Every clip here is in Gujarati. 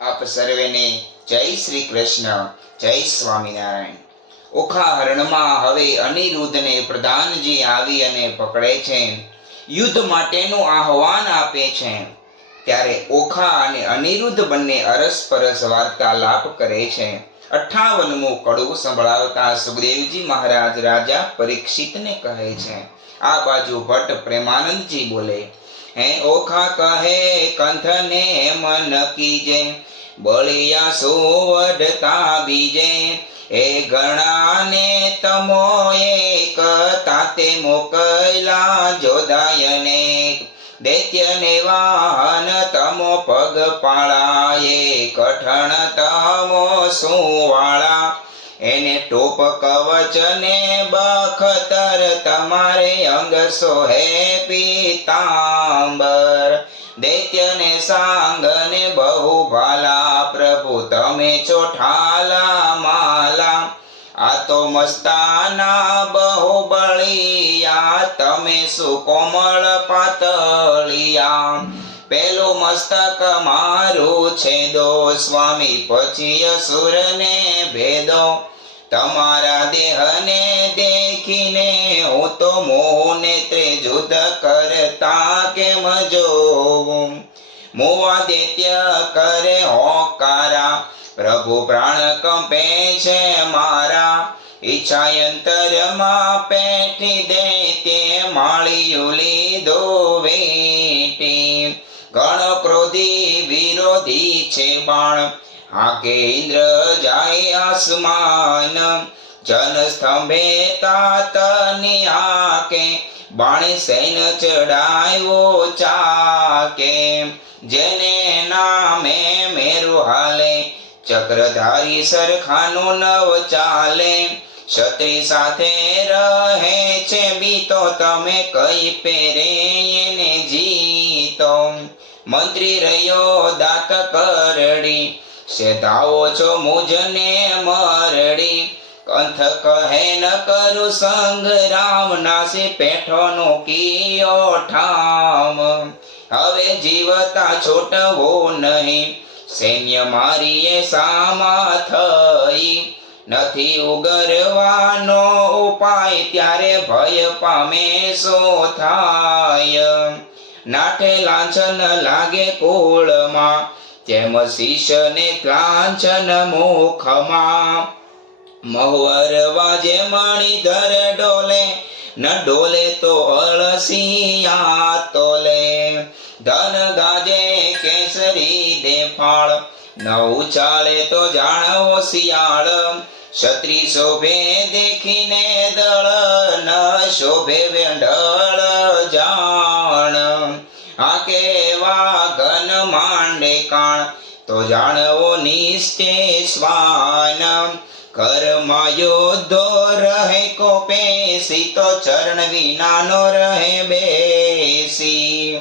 આપ સર્વેને જય શ્રી કૃષ્ણ, જય સ્વામિનારાયણ। ઓખા હરણમાં હવે અનિરુદ્ધને પ્રધાનજી આવી અને પકડે છે, યુદ્ધ માટેનું આહવાન આપે છે। ત્યારે ઓખા અને અનિરુદ્ધ બંને અરસપરસ વાર્તાલાપ કરે છે। 58મું કડવું સંભળાવતા સુખદેવજી મહારાજ રાજા પરીક્ષિતને કહે છે। આ બાજુ ભટ્ટ પ્રેમાનંદજી બોલે, હે ઓખા કહે કંથને મન કીજે, બળિયા સુવડતા બીજે, એ ઘણાને તમો એક તાતે મોકલા જોદાયને, દૈત્યને વાહન તમો પગ પાળાએ, કઠણ તમો સુવાળા, એને ટોપ કવચ ને બખતર, તમારે અંગ સોહે પીતાંબર, દૈત્યને સાંગને બહુ ભાલા, પ્રભુ તમે છો ઠાલા માલા, આ તો મસ્તાના બહુ બળિયા, તમે સુકોમળ પાતળિયા, પેલું મસ્તક મારું છેદો, સ્વામી પછી અસુરને ભેદો, તમારા દેહને દેખીને હું તો મોહ નેત્રે યુદ્ધ કરતા કેમ જોઉં, મોવા દૈત્ય કરે હોકારા, પ્રભુ પ્રાણ કંપે છે મારા, ઈચ્છાયંતરમાં પેઠી દૈત્ય માળિયું લીધો વેટી, ગણ ક્રોધી વિરોધી છે બાણ, હાકે ઇન્દ્ર જાય આસમાન, જન સ્તંભે તાતની હાકે, બાણે સૈન ચડાયો ચાકે, જેને નામે મેરુ હાલે, ચક્રધારી સરખાનું નવ ચાલે, ક્ષત્રિય સાથે રહે છે બીતો, તમે કઈ પેરે એને જીતો, મંત્રી રહ્યો દાત કરડી, સેધાવો છો મુજને મરડી, કંથ કહે ન કરું સંગ્રામ, નાસી પેઠોનો કિયો ઠામ, હવે જીવતા છોટવો નહીં, સૈન્ય મારીએ સામા થઈ, નથી ઉગરવાનો ઉપાય, ત્યારે ભય પામે સો થાય, નાઠે લાંછન લાગે કુળમાં, તેમ શીશને લાંછન મુખમાં, મહુવર વાજે મણિધર ડોલે, ન ડોલે તો અળસિયા તોલે, ધન ગાજે કેસરી દેફાળ, ન ઉચાળે તો જાણવો શિયાળ, ક્ષત્રિ શોભે દેખીને દળ, ન શોભે વેંઢળ જાણ, આ કેવા ઘન માંડે કાણ, તો જાણવો નિશ્ચય શ્વાન, કર્મમાં યોદ્ધો રહે કોપે, સીતો ચરણ વિનાનો રહે બેસી,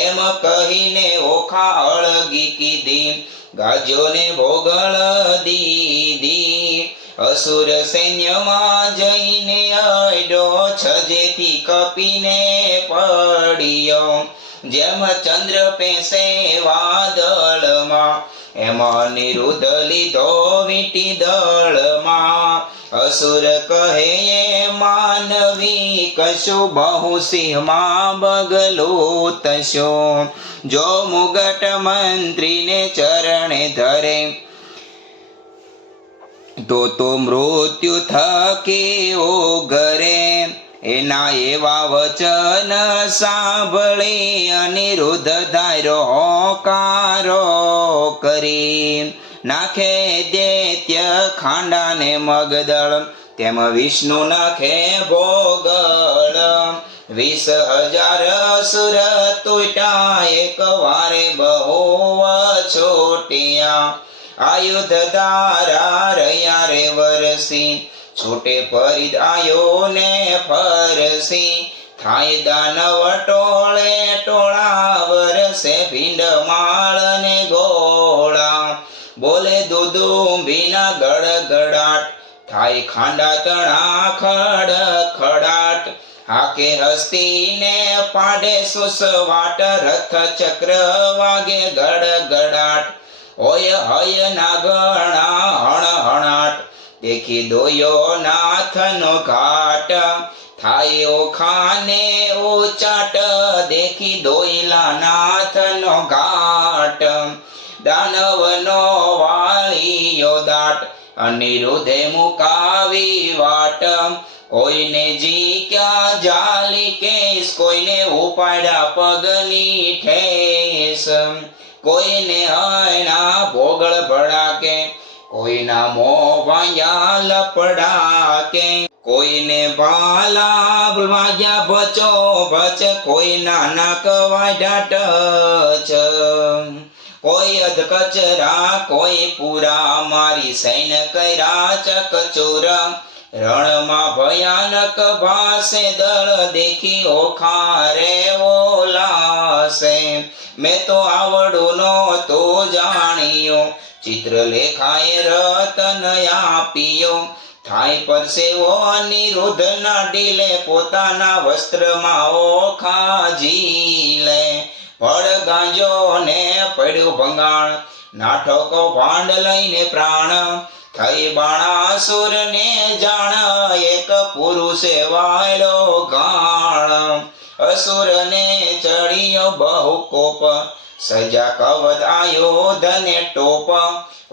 એમ કહીને ઓખા અળગી કીધી, ગાજ્યોને ભોગળ દીધી, અસુર સૈન્યમાં જઈને અડ્યો, છજેથી કપીને પડ્યો, જેમ ચંદ્ર પેસે વાદળમાં, એમ અનિરુદ્ધ લીધો વીંટી દળમાં, અસુર કહે એ માનવી કશો, બહુ સિંહમાં બગલો તશો, જો મુગટ મંત્રીને ચરણે ધરે, તો મૃત્યુ થકે ઓગરે, એના એવા વચન સાંભળી અનિરુદ્ધ ધાર્યો હોકારો કરી, નાખે દૈત્ય ખાંડાને મગદળ, તેમ વિષ્ણુ નાખે ભોગળ, 20,000 અસુર તૂટ્યા, એક વારે બહુ છોટ્યા, આયુધ ધારા રહ્યા રે વરસી, છૂટે પરિદ આયો ને ફરસી, થાય દાનવ ટોળે ટોળા, વરસે ભીંડ માળ ને ગોળા, બોલે દુદુંબીના ગડગડાટ, થાય ખાંડા તણા ખડ ખડાટ, હાકે હસ્તીને પાડે સુસવાટ, રથ ચક્ર વાગે ગડગડાટ, હોય હય ના ગણા હણહણાટ દેખી દોયો નાથનો ઘાટ થાય ઓખાને ઉચાટ દેખી દોયલા નાથનો ઘાટ દાનવનો વાળીયો દાટ અનિરુદ્ધે મુકાવી વાટ કોઈને જી ક્યાં જાલી કેસ કોઈને ઉપાડ્યા પગની ઠેસ કોઈને હયના ભોગળ ભડાકે કોઈના મોં વાયા લપડાકે કોઈને ભાલા વાગ્યા ભચો ભચ કોઈના નાક વાઢ્યા ટચ કોઈ અધકચરા કોઈ પૂરા મારી સૈન કર્યા ચકચોર રણમાં ભયાનક ભાસે દળ દેખી ઓખા રે ઓલાસે મેં તો આવડું નહોતો જાણ્યો ચિત્ર લેખાએ રતન આપ્યો થાય પરસેવો અનિરુદ્ધના ડીલે પોતાના વસ્ત્રમાં ઓખા ઝીલે ફળ ગાંજો ને પડ્યું ભંગાણ નાઠકો ભાંડ લઈને પ્રાણ થઈ બાણાસુર ને જાણ એક પુરુષે વાળો ગાણ અસુર ને ચડિયો બહુ કોપ સજા કવચ આયુધ ને ટોપ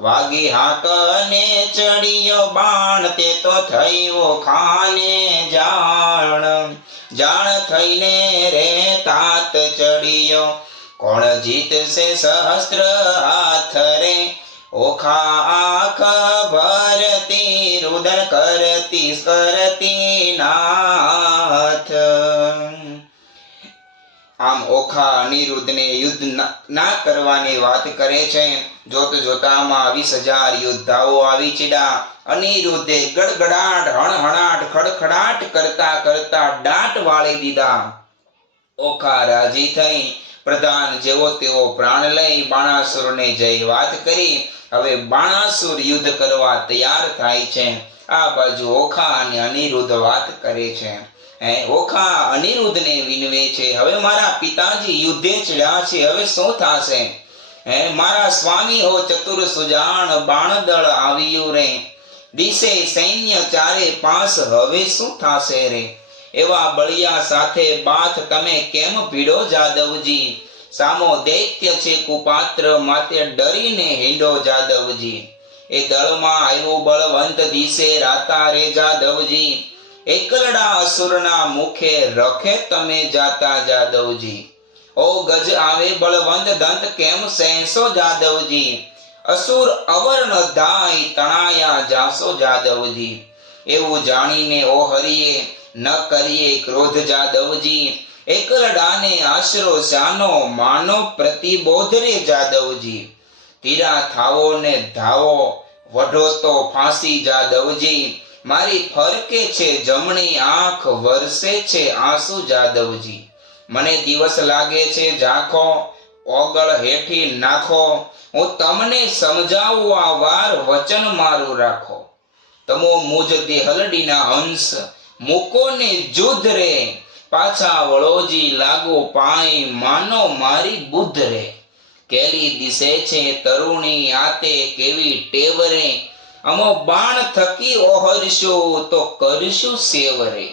વાગી હાક ને ચડિયો બાણ તે તો થયો ખાને જાણ જાણ થઈને રે તાત ચડિયો કોણ જીતશે સહસ્ત્ર હાથ રે ઓખા આંખ ભરતી રુદન કરતી નાથ આમ ઓખા અનિરુદ્ધને યુદ્ધ ના કરવાની વાત કરે છે. જોત જોતામાં 20,000 યોદ્ધાઓ આવી ચડ્યા. અનિરુદ્ધે ગડગડાટ હણહણાટ ખડખડાટ કરતા કરતા દાંત વાળી દીધા. ઓખા રાજી થઈ પ્રધાન જેવો તેવો પ્રાણ લઈ બાણાસુરને જય વાત કરી. હવે બાણાસુર યુદ્ધ કરવા તૈયાર થાય છે. આ બાજુ ઓખા અને અનિરુદ્ધ વાત કરે છે. ઓખા અનિરુદ્ધને વિનવે છે, હવે મારા પિતાજી યુદ્ધે ચડ્યા છે, હવે શું થાશે? મારા સ્વામી હો ચતુર સુજાણ બાણદળ આવ્યું રે, દિશે સૈન્ય ચારે પાસ, હવે શું થાશે રે? એવા બળિયા સાથે બાથ તમે કેમ ભીડો જાદવજી? સામો દૈત્ય છે કુપાત્ર, માતે ડરીને હિંડો જાદવજી. એ દળમાં આવ્યો બળવંત દિશે રાતા રે જાદવજી. એકલડા અસુરના મુખે રખે તમે જાતા જાદવજી. ઓ ગજ આવે બળવંત દંત કેમ સહેસો જાદવજી? અસુર અવર્ણ ધાય તણાયા જાસો જાદવજી. એવું જાણીને ઓ હરિએ ન કરીએ ક્રોધ જાદવજી. એકલડાને આશરો શાનો માનો પ્રતિબોધ રે જાદવજી. તીરા થાવો ને ધાવો વઢો તો ફાંસી જાદવજી. મારી ફરકે છે જમણી આંખ, વરસે છે આંસુ જાદવજી. મને દિવસ લાગે છે ઝાંખો, ઓગળ હેઠી નાખો. હું તમને સમજાવું આ વાર, વચન મારું રાખો. તમો મુજ દેહલડીના હંસ, મૂકો ને જુદ્ધ રે. પાછા વળોજી લાગો પાય, માનો મારી બુદ્ધ રે. કેલી દિશે છે તરુણી આતે, કેવી ટેવ રે. અમો બાણ થકી ઓહરશું તો કરશું સેવરે.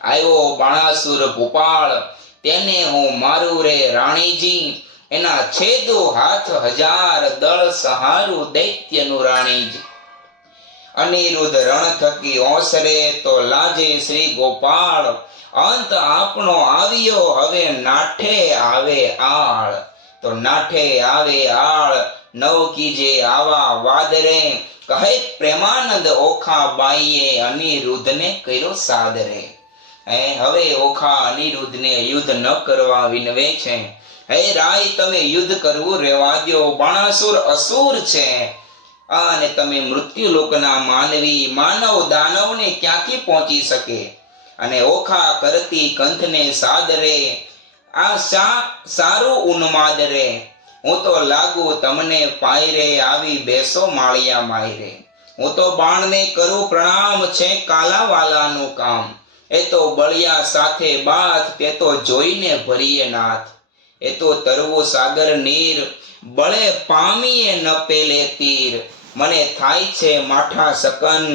આવ્યો બાણાસુર ભૂપાળ, તેને હું મારું રે રાણીજી. એના છેદો હાથ 1000, દળ સહારું દૈત્યનું રાણીજી. અનિરુદ્ધ રણ થકી ઓસરે, તો લાજે શ્રી ગોપાળ. અંત આપણો આવ્યો, હવે નાઠે આવે આળ. તો નાઠે આવે આળ, નવ કીજે આવા વાદરે. કહે પ્રેમાનંદ ઓખા બાઈએ, અનિરુદ્ધને કર્યો સાદરે. હવે ઓખા અનિરુદ્ધને યુદ્ધ ન કરવા વિનવે છે. હે રાય, તમે યુદ્ધ કરવું રહેવા દો. બાણાસુર અસુર છે, અને તમે મૃત્યુલોકના માનવી. માનવ દાનવને ક્યાંથી પહોંચી શકે? અને ઓખા કરતી કંથને સાદરે, આ સારું ઉન્માદ રે. હું તો લાગુ તમને પાયરે, આવી બેસો માળિયા માયરે. હું તો બાણને કરું પ્રણામ, છે કાલાવાલાનું કામ. એ તો બળિયા સાથે બાથ, તે તો જોઈને ભરીએ નાથ. એ તો તરવો સાગર નીર, બળે પામીએ ન પેલે તીર. મને થાય છે માઠા સકન,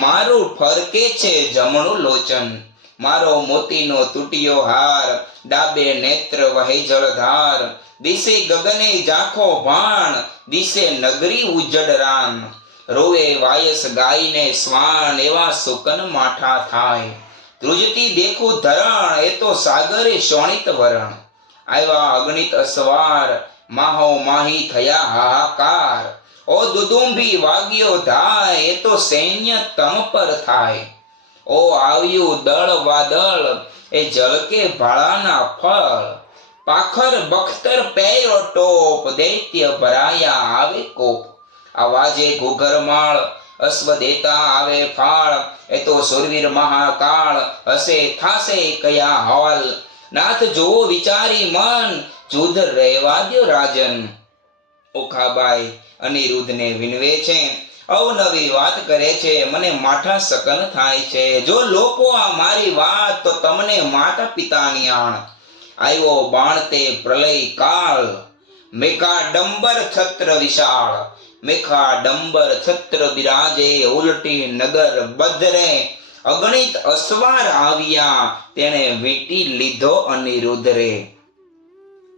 મારું ફરકે છે જમણું લોચન. મારો મોતીનો તૂટ્યો હાર, ડાબે નેત્ર વહે જળધાર. દિશે ગગને ઝાંખો ભાણ, દિશે નગરી ઉજ્જડ રાન. રોવે વાયસ ગાયને શ્વાન, એવા સુકન માઠા થાય. ધ્રુજતી દેખું ધરણ, એ તો સાગરે શોણિત વરણ. આવ્યા અગણિત અસવાર, માહો માહી થયા હાહાકાર. ઓ દુદુંભી વાગ્યો ધાય, એ તો સૈન્ય તમ પર થાય. ઓ આવ્યું દળ વાદળ, એ જળકે ભાળાના ફળ. પાખર બખ્તર પહેર્યો ટોપ, દૈત્ય ભરાયા આવે કોપ. આવાજે ઘૂઘરમાળ, અશ્વ દેતા આવે ફાળ. એ તો સુરવીર મહાકાળ, હસે થાશે કયા હોલ. નાથ જોવો વિચારી મન, જુદ રહેવા દ્યો રાજન. ઓખાબાઈ અનિરુદ્ધને વિનવે છે, અવનવી વાત કરે છે, મને માઠા સકન થાય છે. જો લોકો આ મારી વાત, તો તમને માતા પિતાની આણ. આવ્યો બાણ તે પ્રલય કાળ, મેઘા ડંબર છત્ર વિશાળ. મેઘા ડંબર છત્ર બિરાજે, ઉલટી નગર બધરે. અગણિત અસવાર આવ્યા, તેને વીંટી લીધો અનિરુદ્ધ રે.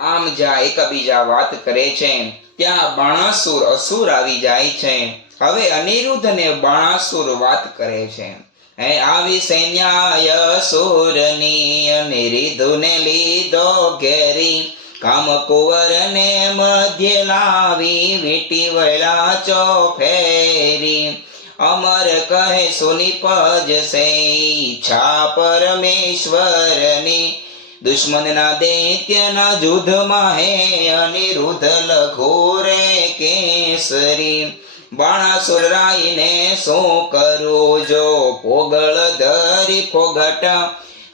આમ જ્યાં એકબીજા વાત કરે છે, ત્યાં બાણાસુર અસુર આવી જાય છે. હવે અનિરુદ્ધને બાણાસુર વાત કરે છે. હે આવી સૈન્યાય અસુરની, અનિરુદ્ધને લીધો ઘેરી. કામકુંવરને મધ્ય લાવી, વીંટી વળ્યા ચોફેરી. અમર કહે સુનિપજ સે, ઈચ્છા પરમેશ્વરની. દુશ્મનના દૈત્યના યુદ્ધમાં હે અનિરુદ્ધ લખો રે કેસરી. બાણાસુર રાયને શું કરું, જો પોગળ ધરી ફોગટ.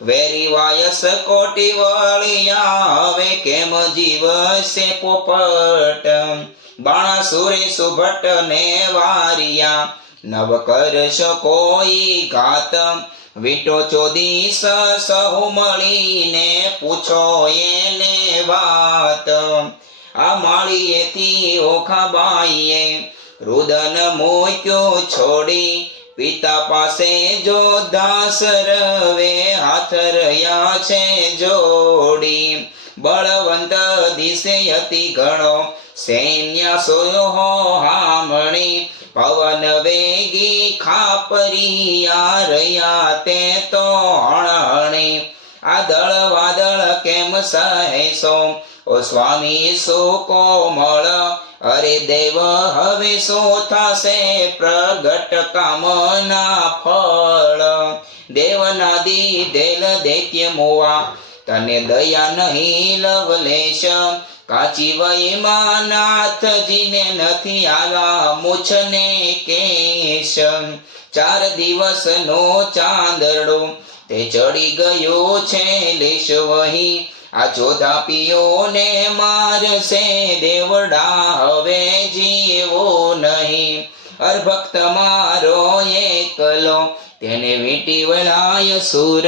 વેરી વાયસ કોટી વળિયા, હવે કેમ જીવશે પોપટ. બાણાસુરે સુભટ ને વારિયા, નવ કરશો કોઈ ઘાત. વીંટો ચોદીસ સહુ મળીને, પૂછો એને વાત. આ માળીએથી ઓખાબાઈએ, રુદન મૂક્યો છોડી. પિતા પાસે જો દાસ રવે, હાથ રહ્યા છે જોડી. બળવંત દિશે અતિ ઘણો, સૈન્ય સોયો હામણી. પવન વેગી ખાપરિયા, રહ્યા તે તો હણહણી. આ દળ વાદળ કેમ સહેસો, ઓ સ્વામી સો કોમળ. અરે દેવ હવે શું થશે, પ્રગટ કામના ફળ. દેવના દીધેલ દૈત્ય મોવા, તને દયા નહીં લવલેશ. કાચી વયમાં નાથજીને નથી આવ્યા મૂછને કેશ. 4 દિવસનો ચાંદડો, તે ચડી ગયો છે લેશ વહી. આ ચોધાપીઓને મારશે દેવડા, હવે જીવો નહીં. અર્ભક્ત મારો એકલો, તેને વીંટી વળાય સુર.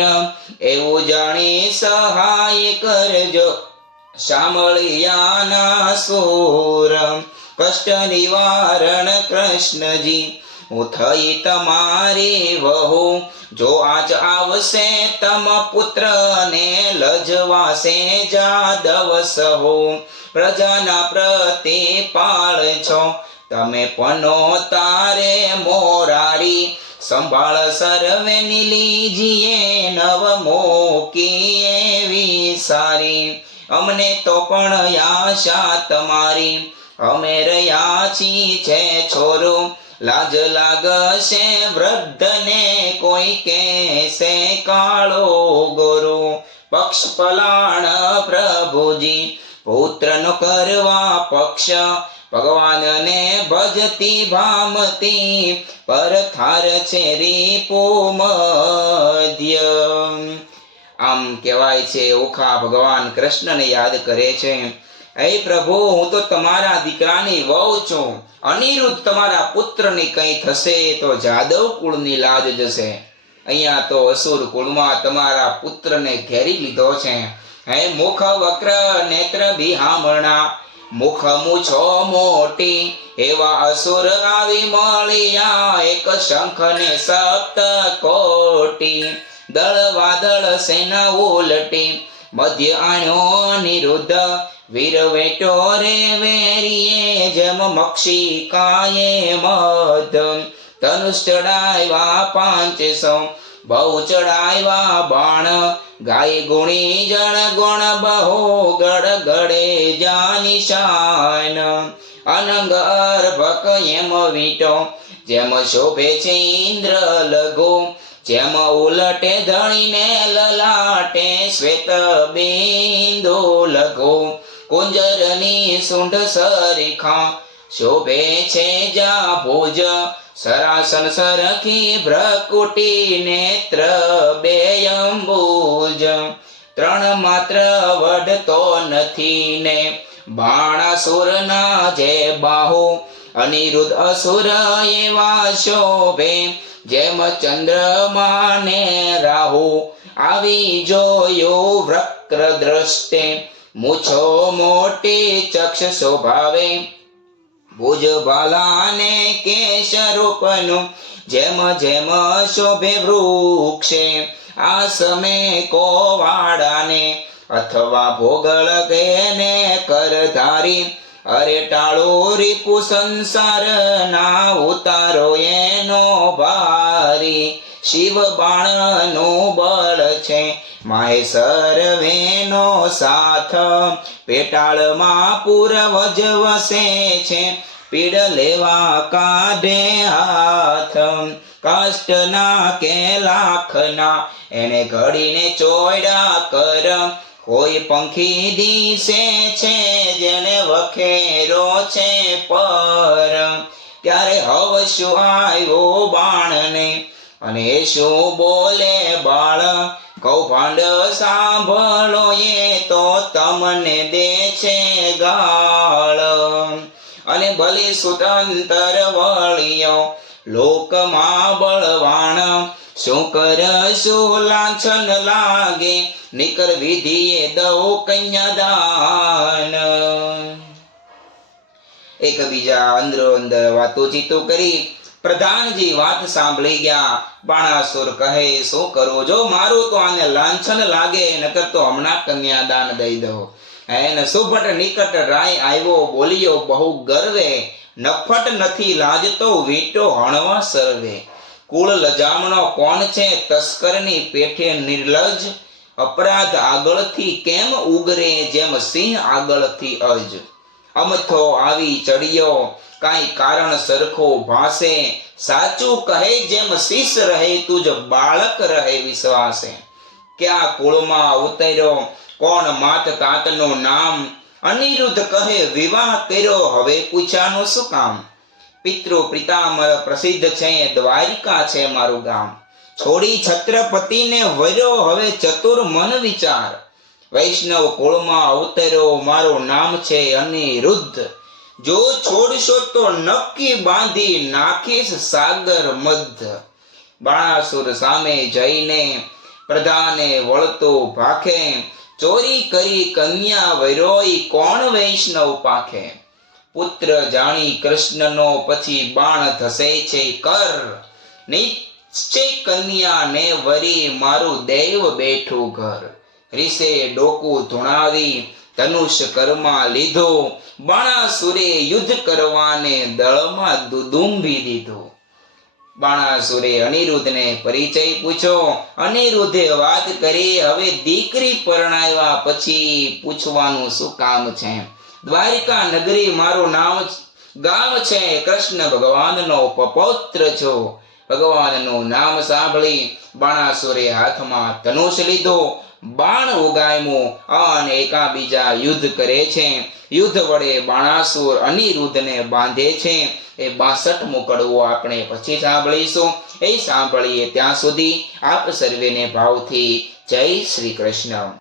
એવું જાણી સહાય કરજો, શામળિયાના સુર. કષ્ટ નિવારણ કૃષ્ણજી, હું થઈ તમારી વહુ. જો આજ આવશે તમ પુત્ર ને, લજવાશે જાદવ સહુ. પ્રજાના પ્રતિપાળ છો, તમે પનો તારે મોરારી. સંભાળ સર્વે લીજીએ, નવ મોકીએ વિસારી. અમને તો પણ આશા તમારી, અમે રહ્યા છી છે છોરો. લાજ લાગશે વૃદ્ધને, કોઈ કહેશે કાળો ગોરો. પક્ષ પલાણ પ્રભુજી, પુત્રનો કરવા પક્ષ. ભગવાનને ભજતી ભામતી, પર થાર છે રીપો મધ્ય. આમ કહેવાય છે, ઓખા ભગવાન કૃષ્ણને યાદ કરે છે. હે પ્રભુ, હું તો તમારા દીકરાની વહુ છું. અનિરુદ્ધ તમારા પુત્રની કંઈ થશે તો જાદવ કુળની લાજ જશે. અહીંયા તો અસુર કુળમાં તમારા પુત્રને ઘેરી લીધો છે. હે મુખ વક્ર નેત્ર બિહામણા, મુખ મૂછો મોટી, એવા અસુર આવી મળ્યા, એક શંખ ને સપ્ત કોટી. દળ વાદળ સેના ઉલટી, મધ્ય આણ્યો અનિરુદ્ધ, વીર વેટો રે વેરીએ, જેમ મક્ષિકાએ મધ. ધનુષ ચડાવ્યા 500, બહુ ચડાવ્યા બાણ, ગાય ગુણી જણ ગુણ બહુ, ગડ ગડે જા નિશાન. અનંગ અર્ભક એમ વીટો, જેમ શોભે છે ઇન્દ્ર લઘુ, જેમ ઉલટે ધણીને લલાટે, શ્વેત બિંદુ લઘુ. કુંજરની સૂંઢ સરીખા, શોભે છે જા ભુજ, સરાસન સરખી ભ્રકુટી, નેત્ર બે અંબુજ. 3 માત્ર વઢતો નથી ને, બાણાસુરના જે બાહુ, અનિરુદ્ધ અસુર એવા શોભે, જેમ ચંદ્રમા ને રાહુ. આવી જોયો વક્ર દ્રષ્ટે, મૂછો મોટી ચક્ષ શોભાવે, ભુજ ભાલા ને કેશ રૂપનું, જેમ જેમ શોભે વૃક્ષે. આ સમે કોવાડાને, અથવા ભોગળ કે ને કરધારી, અરે ટાળો રીપુ સંસાર ના, ઉતારો એનો ભારી. શિવ બાણનું બળ છે, માહેશ્વર વેનો સાથ, પેટાળમાં પૂર્વજ વસે છે, પીડ લેવા કાઢે હાથ. કાષ્ટના કે લાખના, એને ઘડીને ચોયડા કર, કોઈ પંખી દિશે છે, જેને વખેરો છે પર. ત્યારે હવે શું આવ્યો બાણને, અને શું બોલે બાળ, કૌભાંડ સાંભળો એ તો તમને દે છે ગાળ. અને ભલે સુતંતર વળ્યો, લોકમાં બળવાણ, શું કરશું લાંછન લાગે, નિકર વિધિએ દઉં કન્યાદાન. એકબીજા અંદરો અંદર વાતોચીતો કરી પ્રધાનજી વાત સાંભળી ગયા. બાણાસુર કહે, શું કરું, જો મારું તો આને લાંછન લાગે, નકર તો હમણાં કન્યાદાન દઈ દો. એને સુભટ નિકટ રાય આવ્યો, બોલ્યો બહુ ગર્વે, નફટ નથી લાજતો, વીંટો હણવા સર્વે. કુળ લજામણો કોણ છે, તસ્કરની પેઠે નિર્લજ, અપરાધ આગળથી કેમ ઉગરે, જેમ સિંહ આગળથી અજ. અમથો આવી ચડિયો, કાંઈ કારણ સરખો ભાસે, સાચું કહે જેમ શીશ રહે, તુજ બાળક રહે વિશ્વાસે. ક્યાં કુળમાં ઉતર્યો, કોણ માત તાતનું નામ, અનિરુદ્ધ કહે વિવાહ કર્યો, હવે પૂછાનું શું કામ. પિતૃ પિતામહ પ્રસિદ્ધ છે, દ્વારિકા છે મારું ગામ. છોડી છત્રપતિને વર્યો, હવે ચતુર મન વિચાર. વૈષ્ણવ કુળમાં અવતર્યો, મારું નામ છે અનિરુદ્ધ. જો છોડશો તો નક્કી બાંધી નાખીશ સાગર મધ્ય. બાણાસુર સામે જઈને પ્રધાને વળતો ભાખે, ચોરી કરી કન્યા વૈરોઈ, કોણ વૈષ્ણવ પાખે. પુત્ર જાણી કૃષ્ણનો, પછી બાણ ધસે છે કર, નિશ્ચય કન્યા ને વરી, મારું દેવ બેઠું ઘર. રીસે ડોકું ધુણાવી, ધનુષ કરમાં લીધો, બાણાસુરે યુદ્ધ કરવાને દળમાં દુદુંભી દીધો. બાણાસુરે અનિરુદ્ધને પરિચય પૂછ્યો, અનિરુદ્ધે વાત કરી, હવે દીકરી પરણાવ્યા પછી પૂછવાનું શું કામ છે. દ્વારિકા નગરી મારું નામ ગામ છે, કૃષ્ણ ભગવાનનો પપૌત્ર છો. ભગવાનનું નામ સાંભળી બાણાસુરે હાથમાં ધનુષ લીધો, બાણ ઉગામ્યું, અને એકાબીજા યુદ્ધ કરે છે. યુદ્ધ વડે બાણાસુર અનિરુદ્ધને બાંધે છે. એ 62મો કડવો આપણે પછી સાંભળીશું. એ સાંભળીએ ત્યાં સુધી આપ સર્વેને ભાવથી જય શ્રી કૃષ્ણ.